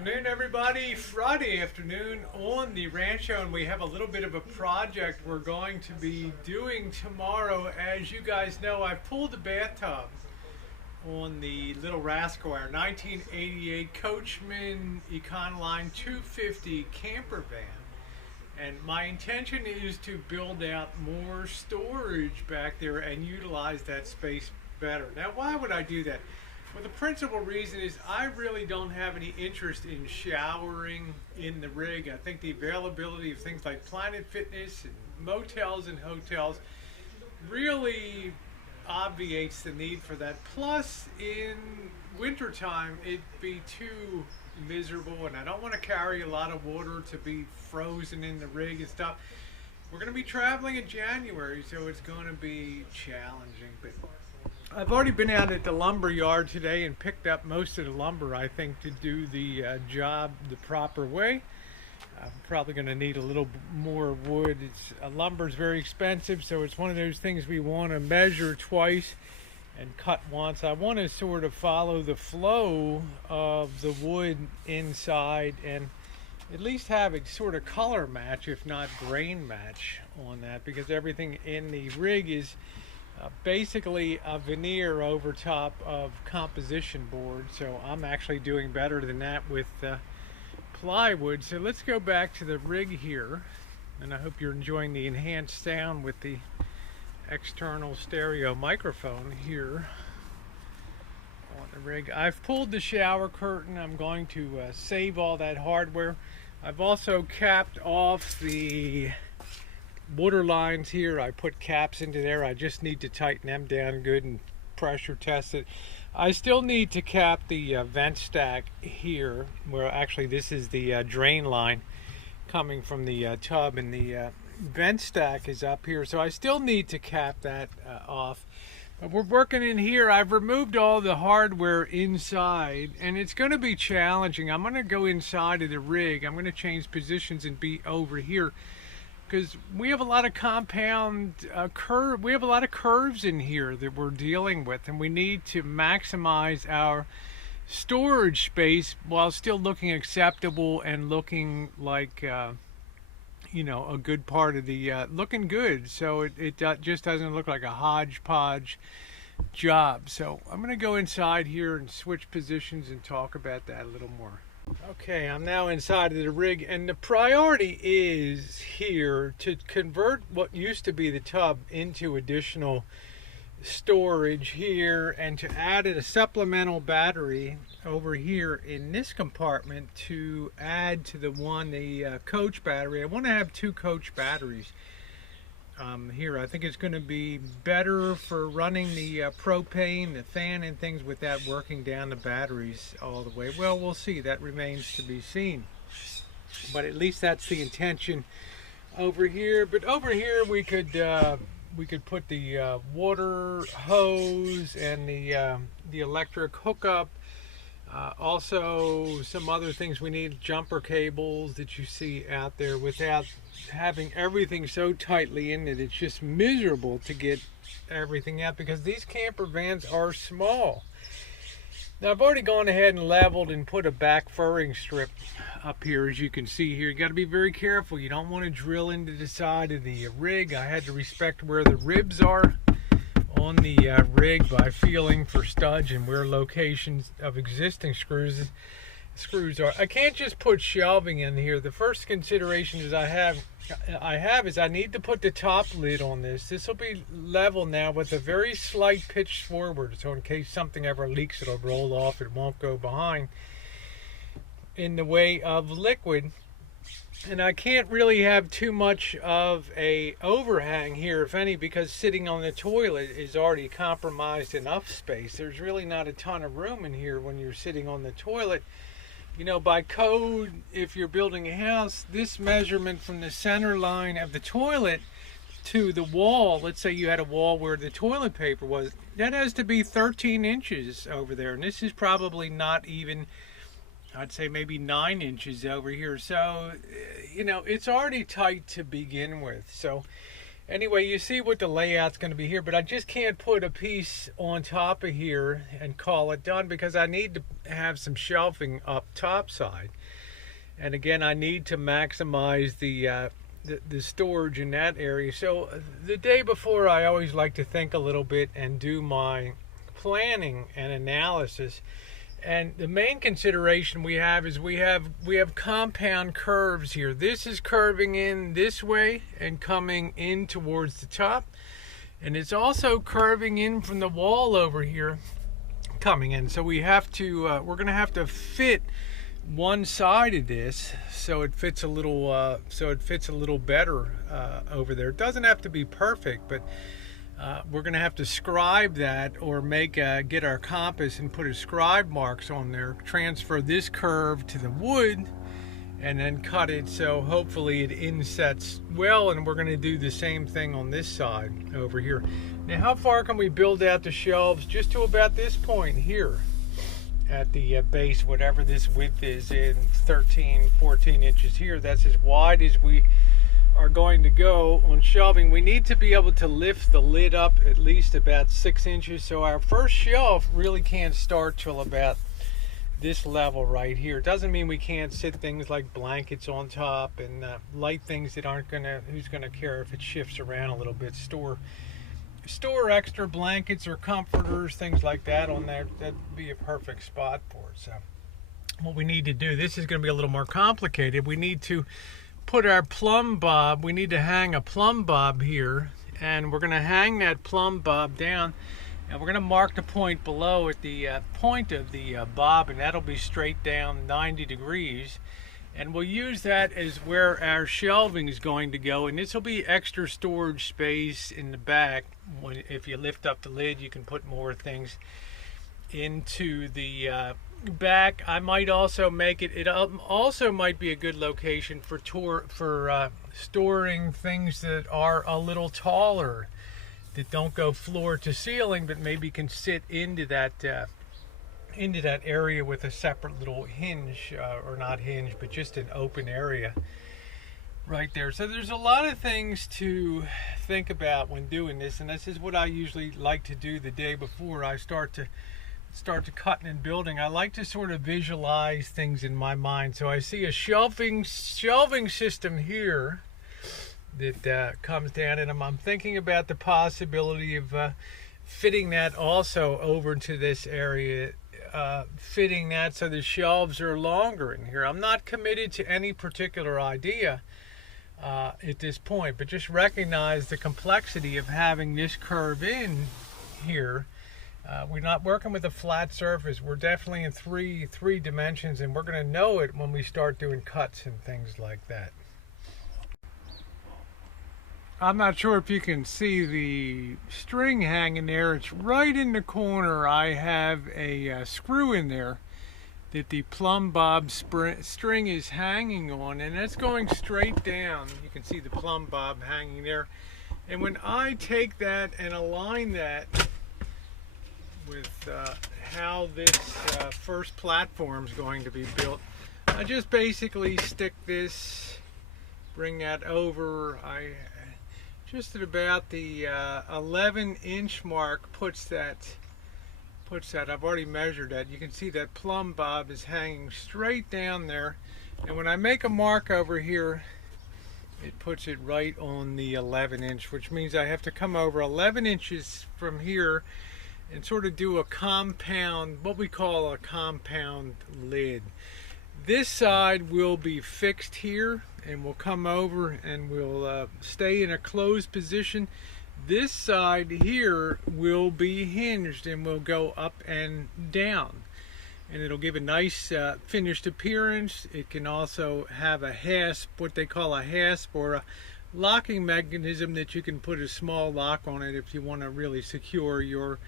Afternoon, everybody. Friday afternoon on the Rancho, and we have a little bit of a project we're going to be doing tomorrow. As you guys know, I pulled the bathtub on the Little Rascal, our 1988 Coachmen Econoline 250 camper van. And my intention is to build out more storage back there and utilize that space better. Now, why would I do that? Well, the principal reason is I really don't have any interest in showering in the rig. I think the availability of things like Planet Fitness and motels and hotels really obviates the need for that. Plus, in wintertime, it'd be too miserable, and I don't want to carry a lot of water to be frozen in the rig and stuff. We're going to be traveling in January, so it's going to be challenging. But I've already been out at the lumber yard today and picked up most of the lumber, I think, to do the job the proper way. I'm probably going to need a little more wood. Lumber's very expensive, so it's one of those things we want to measure twice and cut once. I want to sort of follow the flow of the wood inside and at least have a sort of color match, if not grain match, on that, because everything in the rig is basically a veneer over top of composition board. So I'm actually doing better than that with plywood. So let's go back to the rig here, and I hope you're enjoying the enhanced sound with the external stereo microphone here on the rig. I've pulled the shower curtain. I'm going to save all that hardware. I've also capped off the water lines here. I put caps into there. I just need to tighten them down good and pressure test it. I still need to cap the vent stack here, where actually this is the drain line coming from the tub, and the vent stack is up here, so I still need to cap that off. But we're working in here. I've removed all the hardware inside, and it's going to be challenging. I'm going to go inside of the rig. I'm going to change positions and be over here, because we have a lot of we have a lot of curves in here that we're dealing with, and we need to maximize our storage space while still looking acceptable and looking like a good part of the looking good, so it just doesn't look like a hodgepodge job. So I'm going to go inside here and switch positions and talk about that a little more. Okay, I'm now inside of the rig, and the priority is here to convert what used to be the tub into additional storage here, and to add a supplemental battery over here in this compartment to add to the coach battery. I want to have two coach batteries here. I think it's going to be better for running the propane, the fan and things, without working down the batteries all the way. Well, we'll see. That remains to be seen, but at least that's the intention over here. But over here we could put the water hose and the electric hookup. Also some other things we need, jumper cables that you see out there, without having everything so tightly in it. It's just miserable to get everything out because these camper vans are small. Now I've already gone ahead and leveled and put a back furring strip up here, as you can see here. You got to be very careful. You don't want to drill into the side of the rig. I had to respect where the ribs are on the rig by feeling for studs and where locations of existing screws are. I can't just put shelving in here. The first consideration is I need to put the top lid on this. This will be level now with a very slight pitch forward, so in case something ever leaks, it'll roll off. It won't go behind in the way of liquid. And I can't really have too much of a overhang here, if any, because sitting on the toilet is already compromised enough space. There's really not a ton of room in here when you're sitting on the toilet. You know, by code, if you're building a house, this measurement from the center line of the toilet to the wall, let's say you had a wall where the toilet paper was, that has to be 13 inches over there. And this is probably not even, I'd say maybe 9 inches over here. So, you know, it's already tight to begin with. So Anyway, you see what the layout's going to be here, but I just can't put a piece on top of here and call it done because I need to have some shelving up top side. And again, I need to maximize the storage in that area. So the day before, I always like to think a little bit and do my planning and analysis. And the main consideration we have is we have compound curves here. This is curving in this way and coming in towards the top, and it's also curving in from the wall over here coming in. So we have to we're going to have to fit one side of this so it fits a little better over there. It doesn't have to be perfect, but we're going to have to scribe that, or get our compass and put a scribe marks on there, transfer this curve to the wood, and then cut it so hopefully it insets well. And we're going to do the same thing on this side over here. Now, how far can we build out the shelves? Just to about this point here at the base, whatever this width is, in 13-14 inches here. That's as wide as we are going to go on shelving. We need to be able to lift the lid up at least about 6 inches. So our first shelf really can't start till about this level right here. It doesn't mean we can't sit things like blankets on top and light things that aren't gonna, who's gonna care if it shifts around a little bit. Store extra blankets or comforters, things like that on there. That'd be a perfect spot for it. So what we need to do, this is going to be a little more complicated. We need to put our plumb bob, we need to hang a plumb bob here, and we're going to hang that plumb bob down, and we're going to mark the point below at the point of the bob, and that'll be straight down 90 degrees. And we'll use that as where our shelving is going to go, and this will be extra storage space in the back. If you lift up the lid, you can put more things into the back. I might also make it also might be a good location for storing things that are a little taller, that don't go floor to ceiling, but maybe can sit into that area with a separate little hinge, or not hinge, but just an open area right there. So there's a lot of things to think about when doing this, and this is what I usually like to do the day before I start to cutting and building. I like to sort of visualize things in my mind. So I see a shelving system here that comes down, and I'm thinking about the possibility of fitting that also over into this area, fitting that so the shelves are longer in here. I'm not committed to any particular idea at this point, but just recognize the complexity of having this curve in here. We're not working with a flat surface. We're definitely in three dimensions, and we're going to know it when we start doing cuts and things like that. I'm not sure if you can see the string hanging there. It's right in the corner. I have a screw in there that the plumb bob string is hanging on, and it's going straight down. You can see the plumb bob hanging there. And when I take that and align that with how this first platform is going to be built, I just basically stick this, bring that over. Just at about the 11-inch mark puts that. I've already measured that. You can see that plumb bob is hanging straight down there, and when I make a mark over here, it puts it right on the 11-inch, which means I have to come over 11 inches from here and sort of do a compound, what we call a compound lid. This side will be fixed here, and we'll come over and we'll stay in a closed position. This side here will be hinged and will go up and down, and it'll give a nice finished appearance. It can also have a hasp, what they call a hasp, or a locking mechanism that you can put a small lock on it if you want to really secure your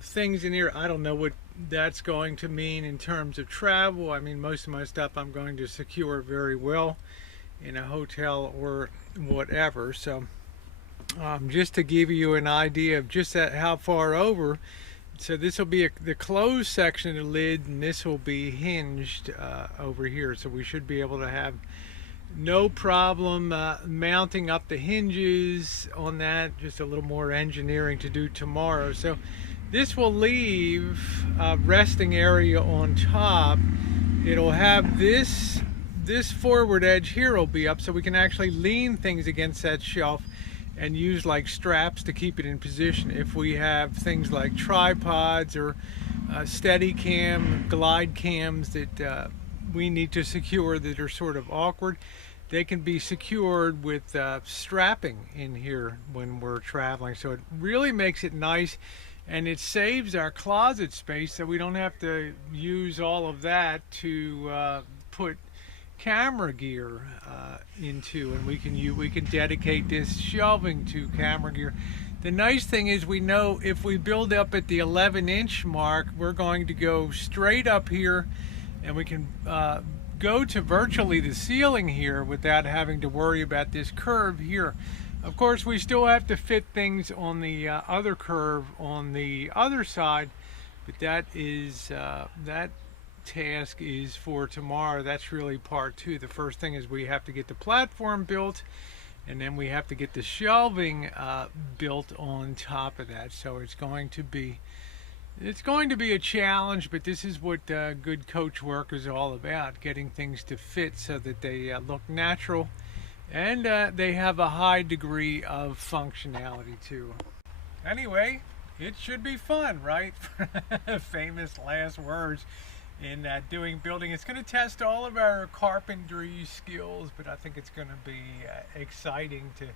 things in here. I don't know what that's going to mean in terms of travel. I mean, most of my stuff I'm going to secure very well in a hotel or whatever. So just to give you an idea of just how far over. So this will be the closed section of the lid, and this will be hinged over here. So we should be able to have No problem mounting up the hinges on that. Just a little more engineering to do tomorrow. So this will leave a resting area on top. It'll have this forward edge here will be up, so we can actually lean things against that shelf and use like straps to keep it in position. If we have things like tripods or steady cam, glide cams that we need to secure that are sort of awkward, they can be secured with strapping in here when we're traveling. So it really makes it nice, and it saves our closet space, so we don't have to use all of that to put camera gear into, and we can dedicate this shelving to camera gear. The nice thing is we know if we build up at the 11-inch mark, we're going to go straight up here, and we can go to virtually the ceiling here without having to worry about this curve here. Of course, we still have to fit things on the other curve on the other side, but that is that task is for tomorrow. That's really part two. The first thing is we have to get the platform built, and then we have to get the shelving built on top of that. So it's going to be a challenge, but this is what good coach work is all about, getting things to fit so that they look natural and they have a high degree of functionality too. Anyway, it should be fun, right? Famous last words in doing building. It's going to test all of our carpentry skills, but I think it's going to be exciting to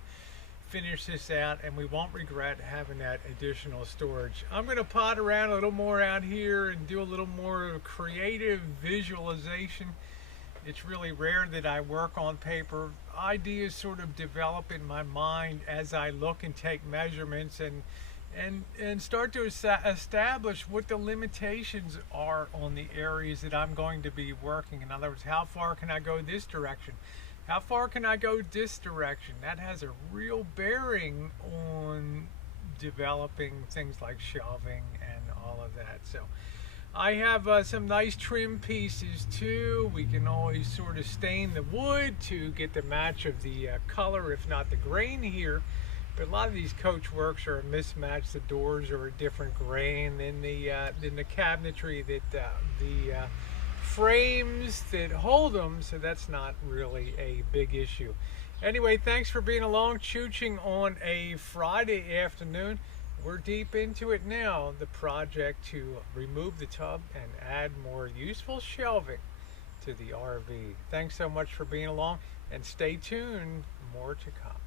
finish this out, and we won't regret having that additional storage. I'm going to pot around a little more out here and do a little more creative visualization. It's really rare that I work on paper. Ideas sort of develop in my mind as I look and take measurements and start to establish what the limitations are on the areas that I'm going to be working. In other words, how far can I go this direction? How far can I go this direction? That has a real bearing on developing things like shelving and all of that. So I have some nice trim pieces too. We can always sort of stain the wood to get the match of the color, if not the grain here. But a lot of these coach works are a mismatch. The doors are a different grain than the cabinetry that the frames that hold them, so that's not really a big issue. Anyway, thanks for being along, Choochin on a Friday afternoon. We're deep into it now, the project to remove the tub and add more useful shelving to the RV. Thanks so much for being along, and stay tuned, more to come.